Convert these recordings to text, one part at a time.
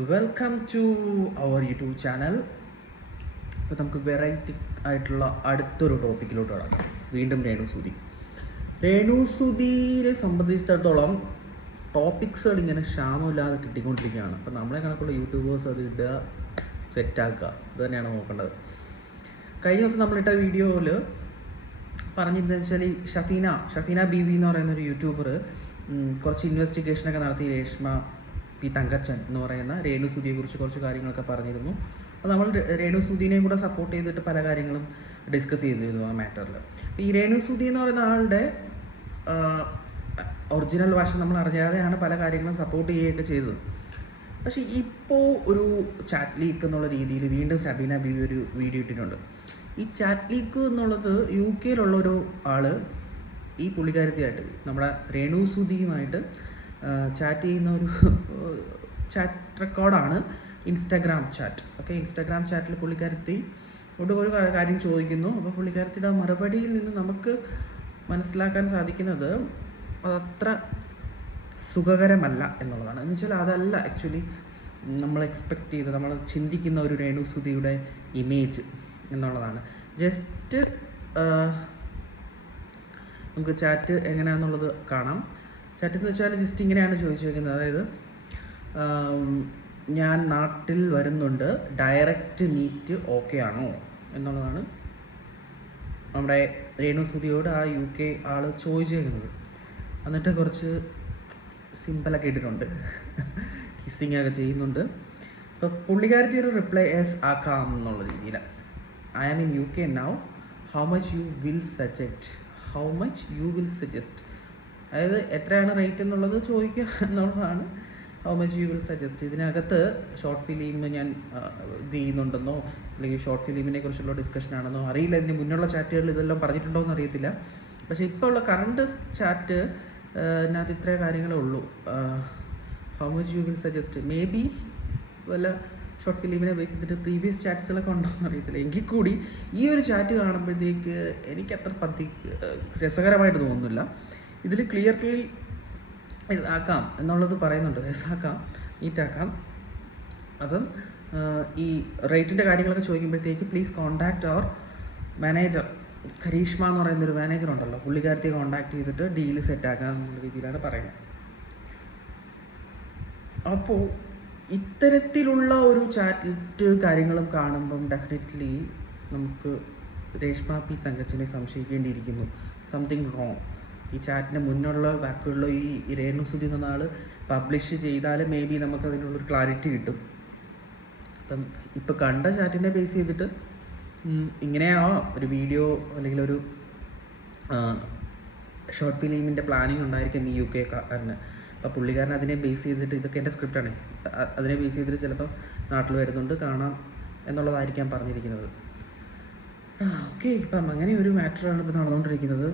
Welcome to our YouTube channel. ഇപ്പോൾ നമുക്ക് variety ആയിട്ടുള്ള അടുത്തൊരു ടോപ്പിക്കിലോട്ട് കടക്കാം. വീണ്ടും രേണുസുതിയെ സംബന്ധിച്ചിടത്തോളം ടോപ്പിക്സുകൾ ഇങ്ങനെ ക്ഷാമമില്ലാതെ കിട്ടിക്കൊണ്ടിരിക്കുകയാണ്. അപ്പോൾ നമ്മളെ കണക്കുള്ള യൂട്യൂബേഴ്സ് അത് ഇടുക, സെറ്റാക്കുക, ഇത് തന്നെയാണ് നോക്കേണ്ടത്. കഴിഞ്ഞ ദിവസം നമ്മളിട്ട വീഡിയോയിൽ പറഞ്ഞിരുന്നത് വെച്ചാൽ ഈ ഷഫീന ബീവി എന്ന് പറയുന്ന ഒരു യൂട്യൂബർ കുറച്ച് ഇൻവെസ്റ്റിഗേഷനൊക്കെ നടത്തി രേഷ്മ പി തങ്കച്ചൻ എന്ന് പറയുന്ന രേണുസുതിയെക്കുറിച്ച് കുറച്ച് കാര്യങ്ങളൊക്കെ പറഞ്ഞിരുന്നു. അപ്പോൾ നമ്മൾ രേണുസുതിനെയും കൂടെ സപ്പോർട്ട് ചെയ്തിട്ട് പല കാര്യങ്ങളും ഡിസ്കസ് ചെയ്തിരുന്നു ആ മാറ്ററിൽ. ഈ രേണുസുതി എന്ന് പറയുന്ന ആളുടെ ഒറിജിനൽ ഭാഷ നമ്മൾ അറിയാതെയാണ് പല കാര്യങ്ങളും സപ്പോർട്ട് ചെയ്യുകയൊക്കെ ചെയ്തത്. പക്ഷേ ഇപ്പോൾ ഒരു ചാറ്റ് ലീക്ക് എന്നുള്ള രീതിയിൽ വീണ്ടും ഷബീന ബീവി ഒരു വീഡിയോ ഇട്ടിട്ടുണ്ട്. ഈ ചാറ്റ് ലീക്ക് എന്നുള്ളത് UK ഒരു ആൾ ഈ പുള്ളിക്കാരത്തിയായിട്ട് നമ്മുടെ രേണുസുതിയുമായിട്ട് ചാറ്റ് ചെയ്യുന്ന ഒരു ചാറ്റ് റെക്കോർഡാണ്. Instagram chat. ഓക്കെ, ഇൻസ്റ്റാഗ്രാം ചാറ്റിൽ പുള്ളിക്കാരത്തി ഒരു കാര്യം ചോദിക്കുന്നു. അപ്പോൾ പുള്ളിക്കാരത്തിയുടെ മറുപടിയിൽ നിന്ന് നമുക്ക് മനസ്സിലാക്കാൻ സാധിക്കുന്നത് അതത്ര സുഖകരമല്ല എന്നുള്ളതാണ്. എന്ന് വെച്ചാൽ അതല്ല ആക്ച്വലി നമ്മൾ എക്സ്പെക്റ്റ് ചെയ്ത് നമ്മൾ ചിന്തിക്കുന്ന ഒരു രേണുസുതിയുടെ ഇമേജ് എന്നുള്ളതാണ്. ജസ്റ്റ് നമുക്ക് ചാറ്റ് എങ്ങനെയാണെന്നുള്ളത് കാണാം. ചാറ്റ് എന്ന് വെച്ചാൽ ജസ്റ്റ് ഇങ്ങനെയാണ് ചോദിച്ചിരിക്കുന്നത്. അതായത് ഞാൻ നാട്ടിൽ വരുന്നുണ്ട്, ഡയറക്റ്റ് മീറ്റ് ഓക്കെ ആണോ എന്നുള്ളതാണ് നമ്മുടെ രേണുസുതിയോട് ആ UK ആൾ ചോദിച്ചേക്കുന്നത്. എന്നിട്ട് കുറച്ച് സിമ്പിളൊക്കെ ഇട്ടിട്ടുണ്ട്, കിസ്സിങ് ഒക്കെ ചെയ്യുന്നുണ്ട്. അപ്പോൾ പുള്ളിക്കാരത്തി ഒരു റിപ്ലൈ ആക്കാം എന്നുള്ള രീതിയിൽ, I am in UK now, how much you will suggest. അതായത് എത്രയാണ് റേറ്റ് എന്നുള്ളത് ചോദിക്കുക എന്നുള്ളതാണ്. How much you will suggest. ഇതിനകത്ത് ഷോർട്ട് ഫിലിം ഞാൻ ഇത് ചെയ്യുന്നുണ്ടെന്നോ അല്ലെങ്കിൽ ഷോർട്ട് ഫിലിമിനെ കുറിച്ചുള്ള ഡിസ്കഷൻ ആണെന്നോ അറിയില്ല. ഇതിന് മുന്നുള്ള ചാറ്റുകളിൽ ഇതെല്ലാം പറഞ്ഞിട്ടുണ്ടോ എന്ന് അറിയത്തില്ല. പക്ഷേ ഇപ്പോൾ ഉള്ള കറണ്ട് ചാറ്റ് അതിനകത്ത് ഇത്രേ കാര്യങ്ങളേ ഉള്ളൂ. How much you will suggest, may be വല്ല ഷോർട്ട് ഫിലിമിനെ ബേസ് ചെയ്തിട്ട് പ്രീവിയസ് ചാറ്റ്സിലൊക്കെ ഉണ്ടോ എന്ന് അറിയത്തില്ല. എങ്കിൽ കൂടി ഈ ഒരു ചാറ്റ് കാണുമ്പോഴത്തേക്ക് എനിക്കത്ര രസകരമായിട്ട് തോന്നുന്നില്ല. ഇതിൽ ക്ലിയർലി ആക്കാം എന്നുള്ളത് പറയുന്നുണ്ട്. ആക്കാം, മീറ്റാക്കാം. അപ്പം ഈ റേറ്റിൻ്റെ കാര്യങ്ങളൊക്കെ ചോദിക്കുമ്പോഴത്തേക്ക് please contact our manager Karishma എന്ന് പറയുന്നൊരു മാനേജർ ഉണ്ടല്ലോ, പുള്ളിക്കാരത്തിയെ കോൺടാക്ട് ചെയ്തിട്ട് ഡീല് സെറ്റാക്കാം എന്നുള്ള രീതിയിലാണ് പറയുന്നത്. അപ്പോൾ ഇത്തരത്തിലുള്ള ഒരു ചാറ്റ് കാര്യങ്ങളും കാണുമ്പം ഡെഫിനറ്റ്ലി നമുക്ക് രേഷ്മ പി തങ്കച്ചനെ സംശയിക്കേണ്ടിയിരിക്കുന്നു. Something wrong. ഈ ചാറ്റിന് മുന്നുള്ള ബാക്കിയുള്ള ഈ രേണുസുതി എന്ന ആൾ പബ്ലിഷ് ചെയ്താൽ മേ ബി നമുക്കതിനുള്ളൊരു ക്ലാരിറ്റി കിട്ടും. അപ്പം ഇപ്പോൾ കണ്ട ചാറ്റിനെ ബേസ് ചെയ്തിട്ട് ഇങ്ങനെയാവാം ഒരു വീഡിയോ അല്ലെങ്കിൽ ഒരു ഷോർട്ട് ഫിലിമിൻ്റെ പ്ലാനിങ് ഉണ്ടായിരിക്കും ഈ UK കാരന്. അപ്പോൾ പുള്ളിക്കാരൻ അതിനെ ബേസ് ചെയ്തിട്ട്, ഇതൊക്കെ എൻ്റെ സ്ക്രിപ്റ്റാണ്, അതിനെ ബേസ് ചെയ്തിട്ട് ചിലപ്പോൾ നാട്ടിൽ വരുന്നുണ്ട്, കാണാം എന്നുള്ളതായിരിക്കാം പറഞ്ഞിരിക്കുന്നത്. ഓക്കെ, ഇപ്പം അങ്ങനെ ഒരു മാറ്ററാണ് ഇപ്പോൾ നടന്നുകൊണ്ടിരിക്കുന്നത്.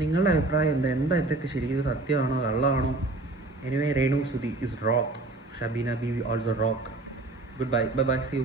നിങ്ങളുടെ അഭിപ്രായം എന്താ ഇതൊക്കെ ശരിക്കും സത്യമാണോ കള്ളമാണോ? Anyway, Renu Sudhi is rock, Shabeena Beevi also rock. Good bye, see U.